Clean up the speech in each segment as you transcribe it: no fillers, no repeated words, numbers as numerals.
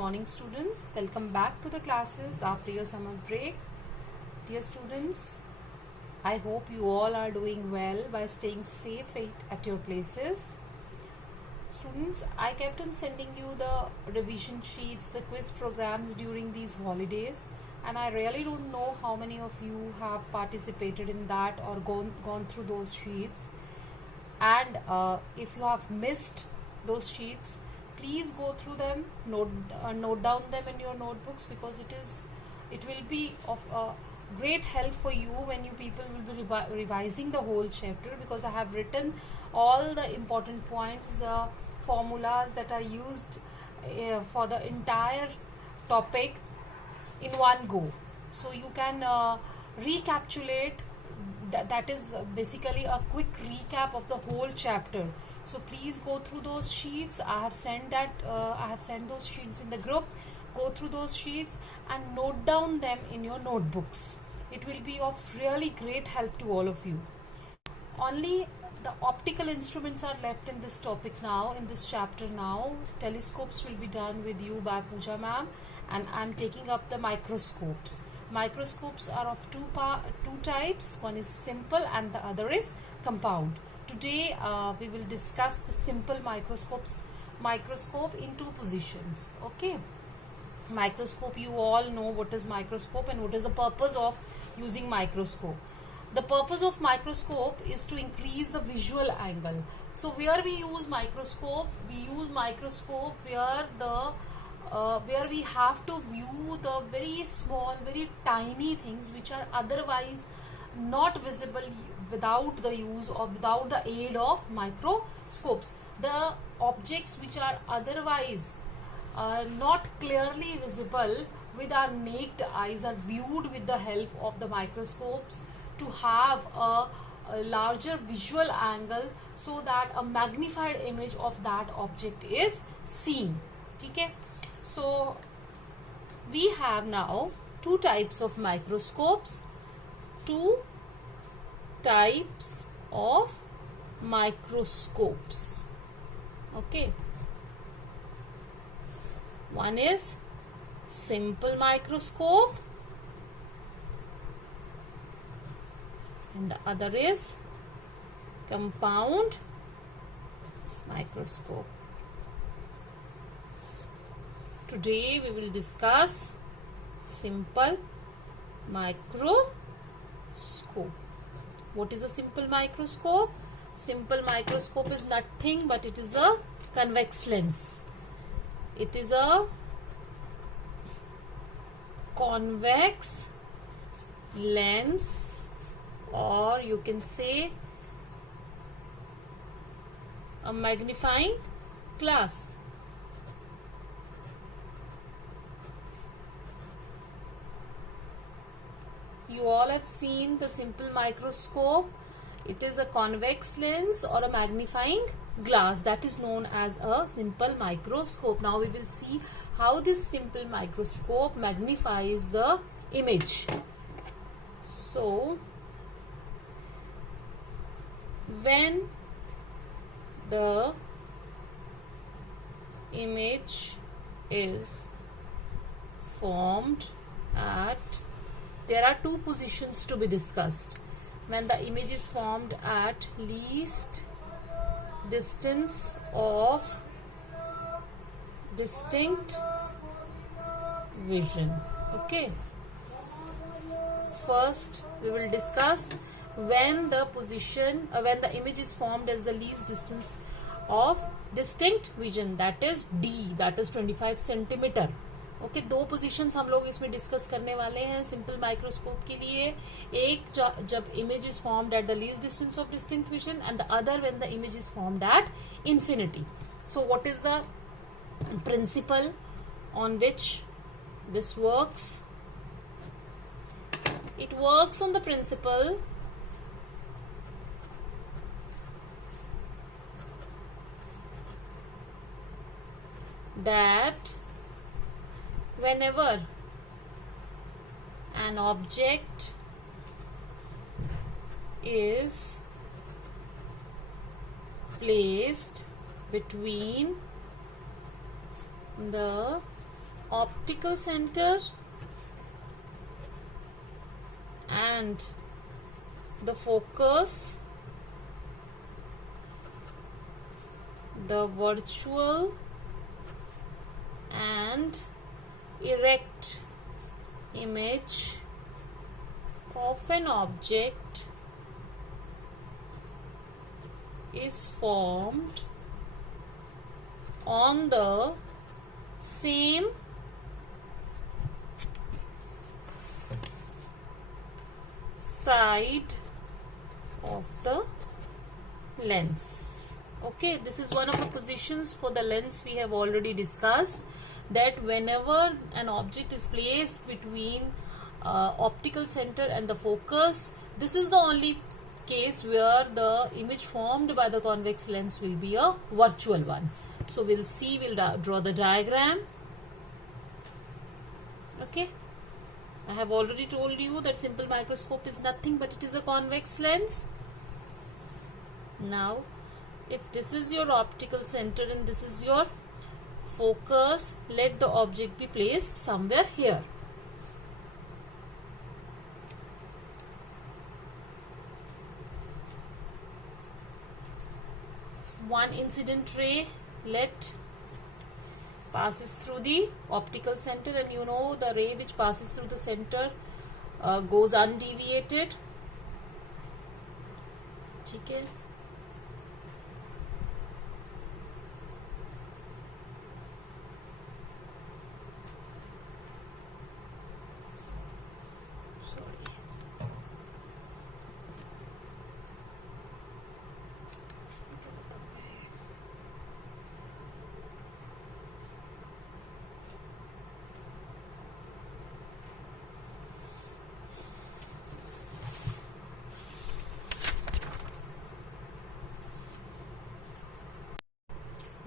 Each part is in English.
morning students. Welcome back to the classes after your summer break. Dear students, I hope you all are doing well by staying safe at your places. Students, I kept on sending you the revision sheets, the quiz programs during these holidays, and I really don't know how many of you have participated in that or gone through those sheets. And if you have missed those sheets, please go through them, note down them in your notebooks, because it will be of great help for you when you people will be revising the whole chapter, because I have written all the important points, the formulas that are used for the entire topic in one go, so you can recapitulate. That is basically a quick recap of the whole chapter. So please go through those sheets. I have sent those sheets in the group. Go through those sheets and note down them in your notebooks. It will be of really great help to all of you. Only the optical instruments are left in this topic now, in this chapter now. Telescopes will be done with you by Pooja ma'am, and I am taking up the microscopes. Microscopes are of two types. One is simple and the other is compound. Today we will discuss the simple microscope in two positions. Okay, microscope, you all know what is microscope and what is the purpose of using microscope. The purpose of microscope is to increase the visual angle. So where we use microscope where we have to view the very small, very tiny things which are otherwise not visible without the use or without the aid of microscopes. The objects which are otherwise not clearly visible with our naked eyes are viewed with the help of the microscopes to have a larger visual angle, so that a magnified image of that object is seen. Okay, so we have now two types of microscopes. Okay, one is simple microscope and the other is compound microscope. Today we will discuss simple microscope. What is a simple microscope? Simple microscope is nothing but it is a convex lens. It is a convex lens, or you can say a magnifying glass. You all have seen the simple microscope. It is a convex lens or a magnifying glass that is known as a simple microscope. Now we will see how this simple microscope magnifies the image. So when the image is formed there are two positions to be discussed. When the image is formed at least distance of distinct vision. Okay, first we will discuss when the image is formed as the least distance of distinct vision, that is D, that is 25 centimeter. Okay, दो positions हम लोग इसमें discuss करने वाले हैं simple microscope के लिए. एक जब image is formed at the least distance of distinct vision and the other when the image is formed at infinity. So what is the principle on which this works? It works on the principle that whenever an object is placed between the optical center and the focus, the virtual and erect image of an object is formed on the same side of the lens. Okay, this is one of the positions for the lens we have already discussed, that whenever an object is placed between optical center and the focus, this is the only case where the image formed by the convex lens will be a virtual one. So we'll draw the diagram. Okay, I have already told you that simple microscope is nothing but it is a convex lens. Now if this is your optical center and this is your focus, let the object be placed somewhere here. One incident ray passes through the optical center, and you know the ray which passes through the center goes undeviated. Okay.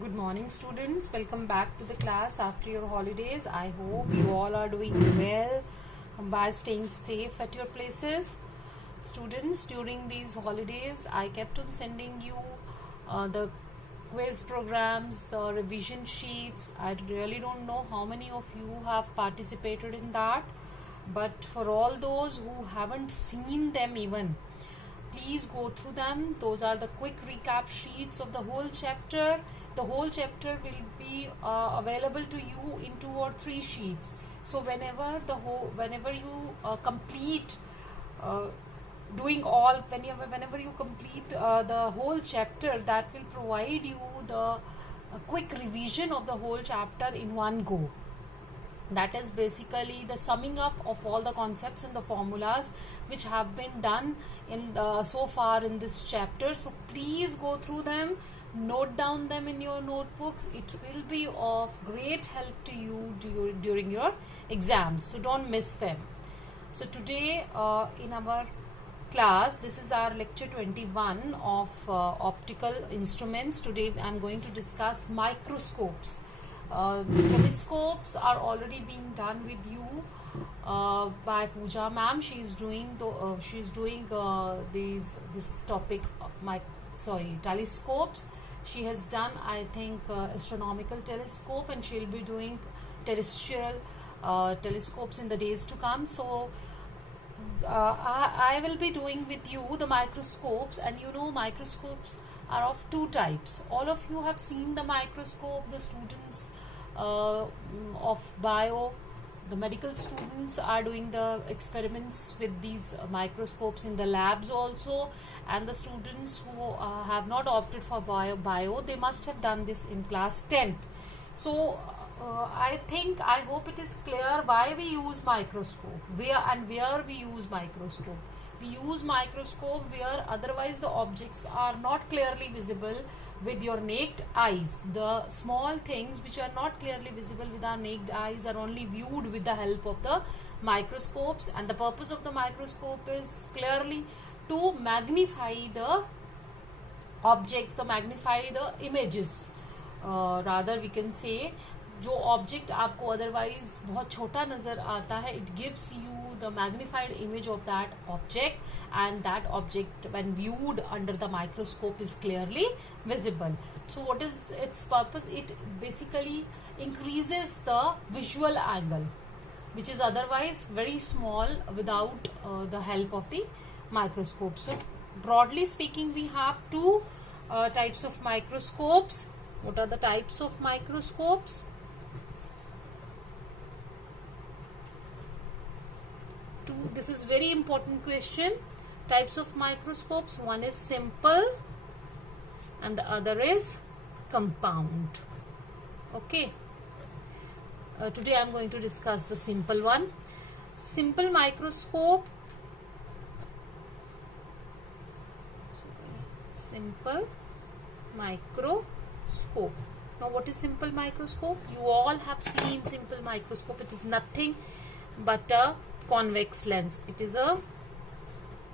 Good morning students, welcome back to the class after your holidays. I hope you all are doing well by staying safe at your places. Students, during these holidays I kept on sending you the quiz programs, the revision sheets. I really don't know how many of you have participated in that, but for all those who haven't seen them even, please go through them. Those are the quick recap sheets of the whole chapter. The whole chapter will be available to you in 2 or 3 sheets. So whenever you complete whenever you complete the whole chapter, that will provide you the quick revision of the whole chapter in one go. That is basically the summing up of all the concepts and the formulas which have been done in so far in this chapter. So please go through them, note down them in your notebooks. It will be of great help to you during your exams. So don't miss them. So today in our class, this is our lecture 21 of optical instruments. Today I am going to discuss microscopes. Telescopes are already being done with you by Pooja ma'am. She is doing this topic telescopes. She has done, I think, astronomical telescope, and she will be doing terrestrial telescopes in the days to come. So I will be doing with you the microscopes, and you know microscopes are of 2 types. All of you have seen the microscope. The students of bio, the medical students are doing the experiments with these microscopes in the labs also, and the students who have not opted for bio, they must have done this in class 10th. So I hope it is clear why we use microscope, where we use microscope. We use microscope where otherwise the objects are not clearly visible with your naked eyes. The small things which are not clearly visible with our naked eyes are only viewed with the help of the microscopes, and the purpose of the microscope is clearly to magnify the objects, to magnify the images. Rather we can say, जो object आपको otherwise बहुत छोटा नज़र आता है, it gives you the magnified image of that object, and that object when viewed under the microscope is clearly visible. So what is its purpose? It basically increases the visual angle, which is otherwise very small without the help of the microscope. So broadly speaking, we have two types of microscopes. What are the types of microscopes? This is very important question. Types of microscopes. One is simple and the other is compound. Okay. Today I am going to discuss the simple one. Simple microscope. Simple microscope. Now what is simple microscope? You all have seen simple microscope. It is nothing but a convex lens. It is a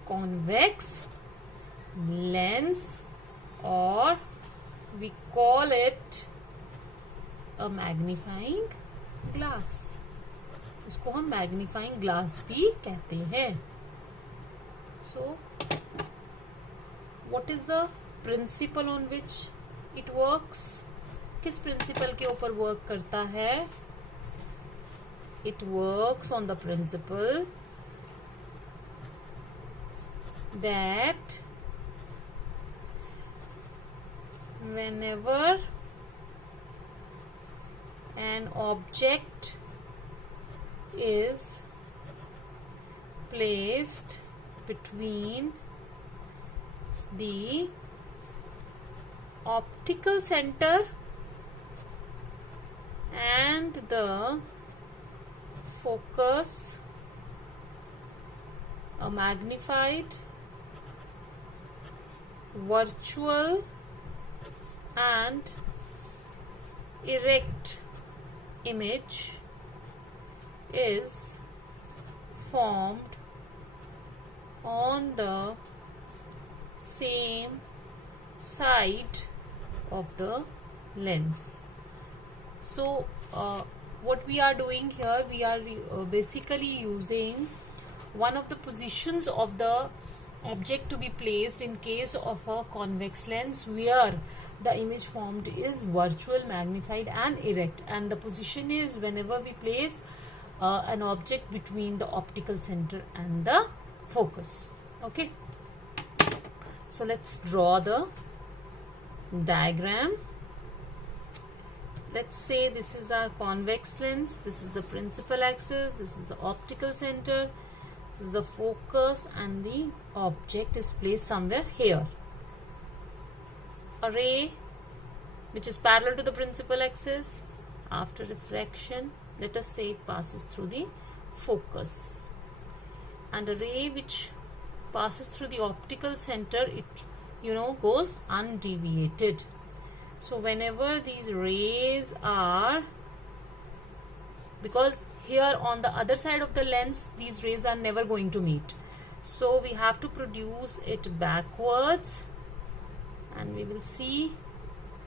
convex lens, or we call it a magnifying glass. इसको हम magnifying glass भी कहते हैं. So what is the principle on which it works? किस principle के ऊपर work करता है? It works on the principle that whenever an object is placed between the optical center and the focus, a magnified virtual and erect image is formed on the same side of the lens. So what we are doing here, we are basically using one of the positions of the object to be placed in case of a convex lens where the image formed is virtual, magnified and erect, and the position is whenever we place an object between the optical center and the focus. Okay, so let's draw the diagram. Let's say this is our convex lens, this is the principal axis, this is the optical center, this is the focus, and the object is placed somewhere here. A ray which is parallel to the principal axis, after refraction, let us say it passes through the focus, and a ray which passes through the optical center, it goes undeviated. So whenever these rays are, because here on the other side of the lens these rays are never going to meet, so we have to produce it backwards, and we will see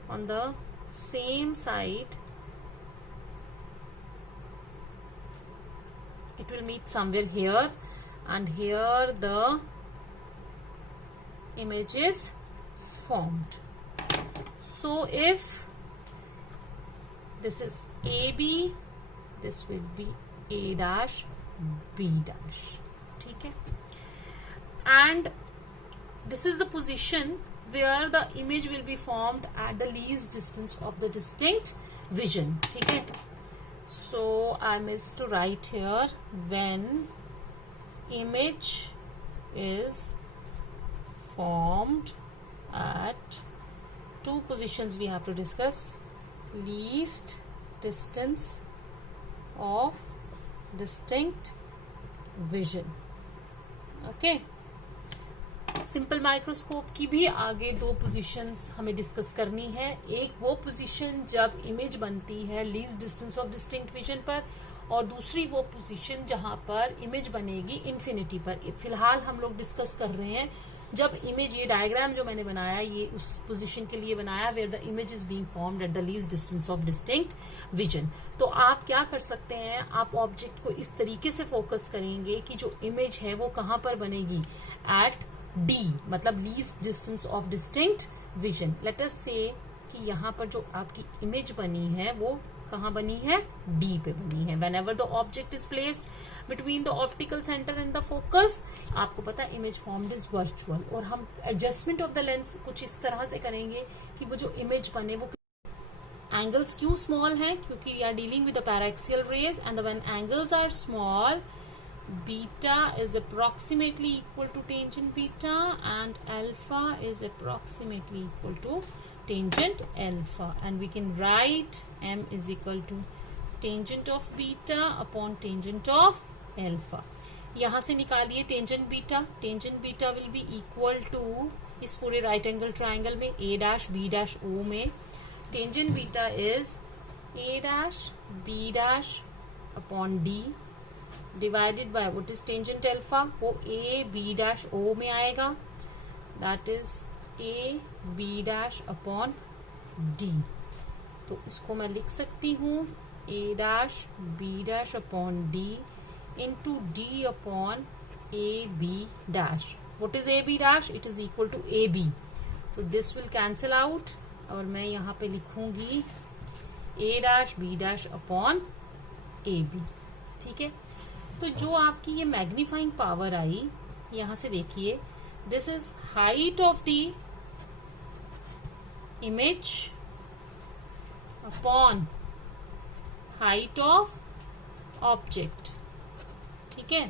on the same side it will meet somewhere here, and here the image is formed. So if this is AB, this will be A dash, B dash. ठीक है? And this is the position where the image will be formed at the least distance of the distinct vision. ठीक है? So I missed to write here, when image is formed at two positions we have to discuss: least distance of distinct vision. Okay. Simple microscope की भी आगे दो positions हमें discuss करनी है. एक वो पोजीशन जब इमेज बनती है least distance of distinct vision पर, और दूसरी वो पोजीशन जहां पर इमेज बनेगी इन्फिनिटी पर. फिलहाल हम लोग डिस्कस कर रहे हैं जब इमेज, ये डायग्राम जो मैंने बनाया ये उस पोजीशन के लिए बनाया where the image is being formed at the least distance of distinct vision. तो आप क्या कर सकते हैं, आप ऑब्जेक्ट को इस तरीके से फोकस करेंगे कि जो इमेज है वो कहाँ पर बनेगी, एट डी, मतलब least distance of distinct vision. Let us से कि यहाँ पर जो आपकी इमेज बनी है वो कहाँ बनी है, डी पे बनी है। Whenever the object is placed between the optical center and the focus, आपको पता है इमेज फॉर्म्ड इज वर्चुअल, और हम एडजस्टमेंट ऑफ द लेंस कुछ इस तरह से करेंगे कि वो जो इमेज बने वो एंगल्स क्यों स्मॉल है, क्योंकि we are dealing with the paraxial rays and when angles are small beta is approximately equal to tangent beta and alpha is approximately equal to tangent alpha, and we can write m is equal to tangent of beta upon tangent of alpha। यहां से निकालिए tangent beta, tangent beta will be equal to, इस पूरे right angle triangle में a dash b dash o में tangent beta is a dash b dash upon d divided by what is tangent alpha, वो a b dash o में आएगा, that is a b dash upon d। तो इसको मैं लिख सकती हूँ a dash b dash upon d into d upon a b dash. What is a b dash, it is equal to a b, तो this will cancel out और मैं यहाँ पे लिखूंगी a dash b dash upon a b। ठीक है, तो जो आपकी ये मैग्नीफाइंग पावर आई, यहां से देखिए, this is height of the image upon height of object. ठीक है,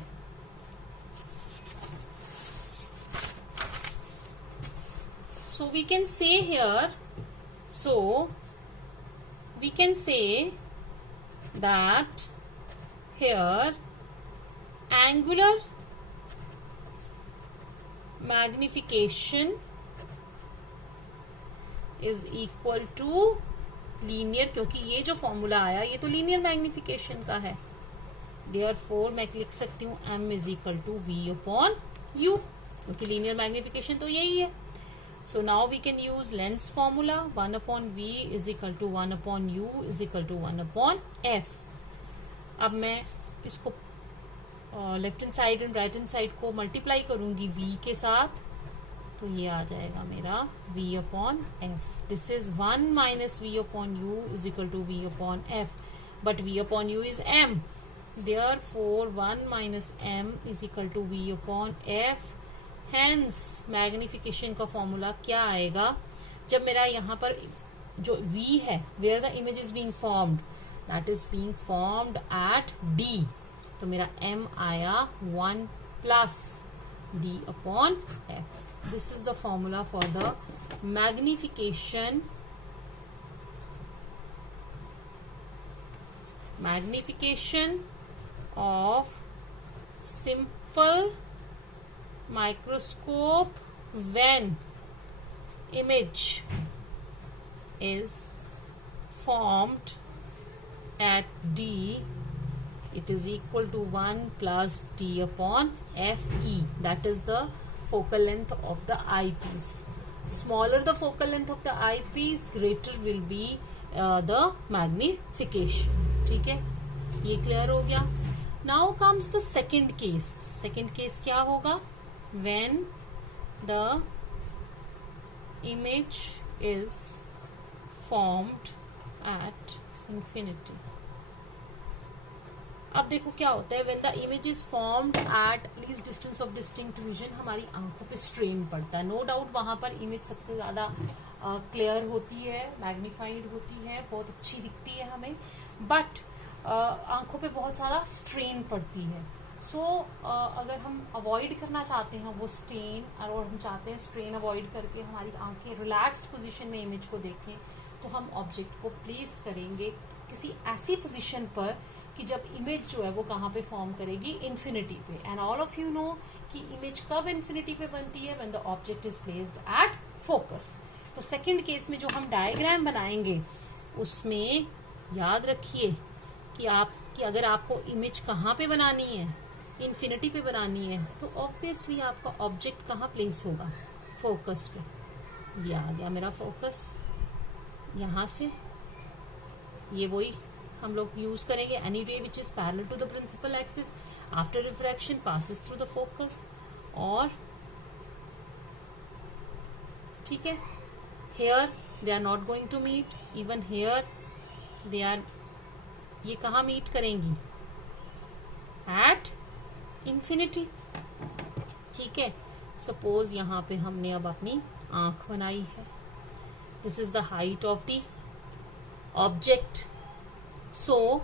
so we can say here, so we can say that here angular magnification is equal to linear, क्योंकि ये जो फॉर्मूला आया ये तो लीनियर मैग्निफिकेशन का है, therefore मैं लिख सकती हूँ m is equal to v upon u, क्योंकि लीनियर मैग्निफिकेशन तो यही है। So now we can use lens formula, 1 upon v is equal to 1 upon u is equal to 1 upon f। अब मैं इसको left hand side and right hand side को multiply करूंगी v के साथ, तो ये आ जाएगा मेरा v upon f। This is 1 minus v upon u is equal to v upon f, but v upon u is m, therefore 1 minus m is equal to v upon f। Hence magnification का formula क्या आएगा, जब मेरा यहाँ पर जो v है, where the image is being formed, that is being formed at d, तो मेरा m आया 1 plus d upon f। This is the formula for the magnification of simple microscope when image is formed at d, it is equal to 1 plus d upon fe, that is the focal length of the eyepiece। Smaller the focal length of the eyepiece, greater will be the magnification। ठीक है, ये clear हो गया। Now comes the second case। second case क्या होगा, when the image is formed at infinity। अब देखो क्या होता है, when the image is formed at least distance of distinct vision, हमारी आंखों पे स्ट्रेन पड़ता है। नो डाउट वहां पर इमेज सबसे ज्यादा क्लियर होती है, मैग्नीफाइड होती है, बहुत अच्छी दिखती है हमें, बट आंखों पे बहुत सारा स्ट्रेन पड़ती है। सो अगर हम अवॉइड करना चाहते हैं वो स्ट्रेन, और हम चाहते हैं स्ट्रेन अवॉइड करके हमारी आंखें रिलैक्स्ड पोजीशन में इमेज को देखें, तो हम ऑब्जेक्ट को प्लेस करेंगे किसी ऐसी पोजीशन पर कि जब इमेज जो है वो कहाँ पे फॉर्म करेगी, इन्फिनिटी पे। And all of you know कि इमेज कब इन्फिनिटी पे बनती है, when the object is placed at focus. तो सेकंड केस में जो हम डायग्राम बनाएंगे उसमें याद रखिए कि अगर आपको इमेज कहाँ पे बनानी है, इन्फिनिटी पे बनानी है तो ऑब्वियसली आपका ऑब्जेक्ट कहाँ प्लेस होगा, फोकस पे। ये आ गया मेरा फोकस, यहाँ से ये वही हम लोग यूज करेंगे, any ray which is parallel to the principal axis after refraction passes through the focus. और ठीक है, here they are not going to meet, even here they are, ये कहाँ मीट करेंगी, एट इंफिनिटी। ठीक है, सपोज यहाँ पे हमने अब अपनी आंख बनाई है, this is the height of the object. So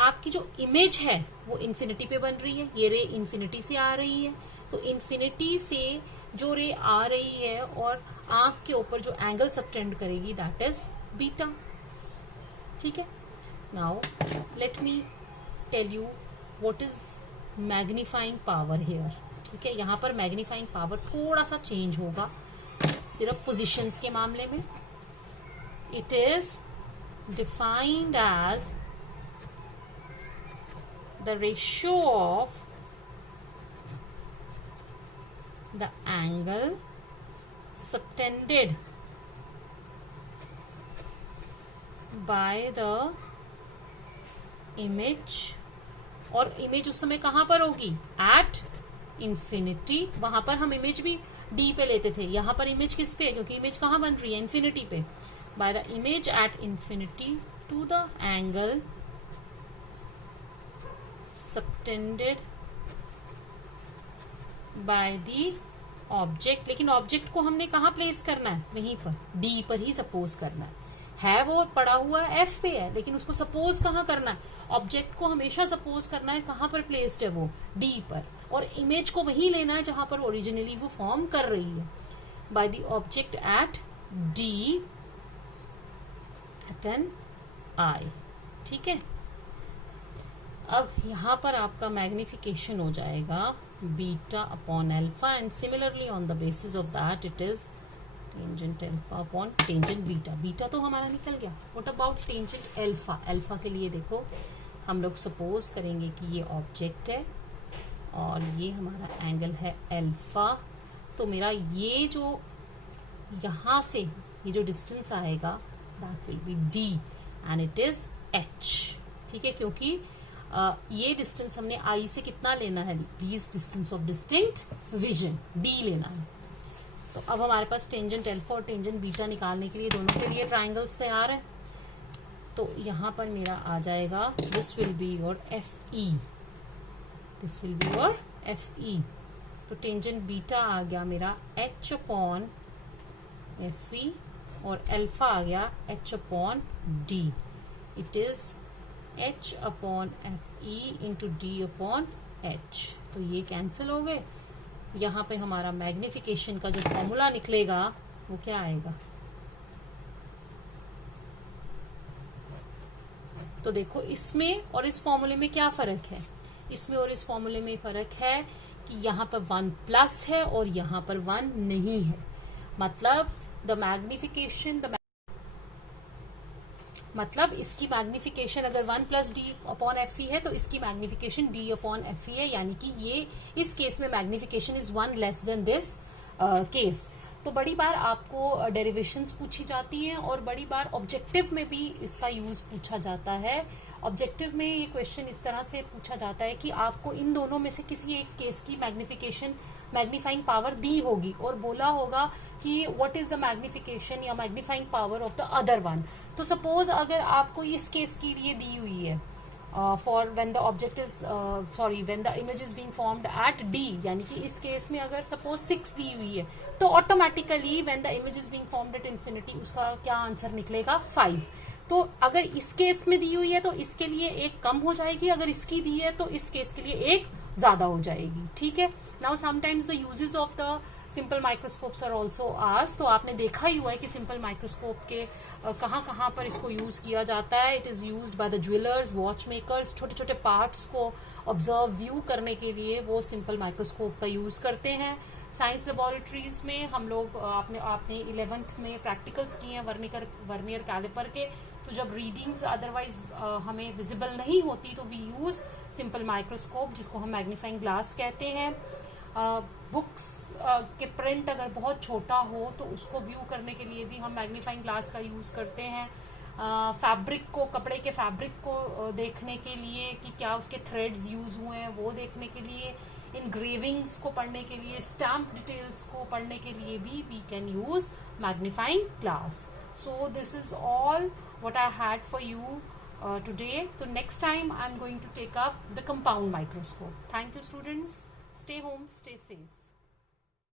आपकी जो इमेज है वो इंफिनिटी पे बन रही है, ये रे इंफिनिटी से आ रही है, तो इंफिनिटी से जो रे आ रही है और आंख के ऊपर जो एंगल सबटेंड करेगी दैट इज बीटा। ठीक है, now let me tell you what is magnifying power here. ठीक है, यहां पर मैग्नीफाइंग पावर थोड़ा सा चेंज होगा सिर्फ पोजीशंस के मामले में। It is defined as the ratio of the angle subtended by the image, और इमेज उस समय कहां पर होगी, एट इंफिनिटी। वहां पर हम इमेज भी डी पे लेते थे, यहां पर इमेज किस पे है, क्योंकि इमेज कहां बन रही है, इंफिनिटी पे। By the image at infinity to the angle subtended by the object. लेकिन ऑब्जेक्ट को हमने कहाँ प्लेस करना है, वहीं पर डी पर ही सपोज करना है वो पड़ा हुआ एफ पे है, लेकिन उसको सपोज कहाँ करना है, ऑब्जेक्ट को हमेशा सपोज करना है कहाँ पर प्लेस्ड है, वो डी पर, और इमेज को वही लेना है जहां पर ओरिजिनली वो फॉर्म कर रही है। By the object at the at an eye. ठीक है, अब यहां पर आपका मैग्निफिकेशन हो जाएगा beta upon alpha, and similarly on the basis of that it is tangent alpha upon tangent beta. Beta तो हमारा निकल गया, what about tangent alpha. Alpha के लिए देखो हम लोग सपोज करेंगे कि ये ऑब्जेक्ट है और ये हमारा एंगल है अल्फा, तो मेरा ये जो यहां से ये जो डिस्टेंस आएगा that will be D and it is H. ठीक है, क्योंकि ये डिस्टेंस हमने आई से कितना लेना है, least distance of distinct vision, D लेना है। तो अब हमारे पास टेंजेंट अल्फा और टेंजेंट बीटा निकालने के लिए दोनों के लिए ट्राइंगल्स तैयार है। तो यहां पर मेरा आ जाएगा this will be your F E, this will be your F E. तो टेंजेंट बीटा आ गया मेरा एच अपॉन एफ ई, और अल्फा आ गया H upon D. It is H upon F E into D upon H. तो ये cancel हो गए। यहां पे हमारा मैग्निफिकेशन का जो फॉर्मूला निकलेगा वो क्या आएगा, तो देखो इसमें और इस फॉर्मूले में क्या फर्क है, इसमें और इस फॉर्मूले में फर्क है कि यहां पर 1 प्लस है और यहां पर 1 नहीं है। मतलब द मैग्निफिकेशन मतलब इसकी मैग्निफिकेशन अगर 1 plus D upon F E है तो इसकी magnification D upon F E है, यानी कि ये इस केस में magnification is 1 less than this case. तो बड़ी बार आपको डेरिवेशंस पूछी जाती हैं और बड़ी बार ऑब्जेक्टिव में भी इसका यूज पूछा जाता है। ऑब्जेक्टिव में ये क्वेश्चन इस तरह से पूछा जाता है कि आपको इन दोनों में से किसी एक केस की मैग्निफाइंग पावर दी होगी और बोला होगा कि व्हाट इज द मैग्निफिकेशन या magnifying power of the other one. तो सपोज अगर आपको इस केस के लिए दी हुई है for when the object is when the image is being formed eight D, यानी कि इस केस में अगर सपोज 6 दी हुई है तो automatically when the image is being formed at infinity उसका क्या आंसर निकलेगा 5। तो अगर इस केस में दी हुई है तो इसके लिए एक कम हो जाएगी, अगर इसकी दी है तो इस केस के लिए एक ज्यादा हो जाएगी। ठीक है, now sometimes the uses of the simple microscopes are also asked. तो आपने देखा ही हुआ है कि सिंपल माइक्रोस्कोप के कहाँ पर इसको यूज किया जाता है। It is used by the jewellers, watch makers, छोटे छोटे पार्ट्स को ऑब्जर्व व्यू करने के लिए वो सिंपल माइक्रोस्कोप का यूज करते हैं। साइंस लेबोरेटरीज में हम लोग आपने 11th में प्रैक्टिकल्स किए हैं वर्नियर कैलिपर के, तो जब रीडिंग्स अदरवाइज हमें विजिबल नहीं होती तो वी यूज सिंपल माइक्रोस्कोप, जिसको हम मैग्नीफाइंग ग्लास कहते हैं। बुक्स के प्रिंट अगर बहुत छोटा हो तो उसको व्यू करने के लिए भी हम मैग्नीफाइंग ग्लास का यूज करते हैं। फैब्रिक को, कपड़े के फैब्रिक को देखने के लिए कि क्या उसके थ्रेड्स यूज हुए हैं वो देखने के लिए, इंग्रेविंग्स को पढ़ने के लिए, स्टैम्प डिटेल्स को पढ़ने के लिए भी we can use magnifying glass. So this is all what I had for you today. So next time I'm going to take up the compound microscope. Thank you students. Stay home, stay safe.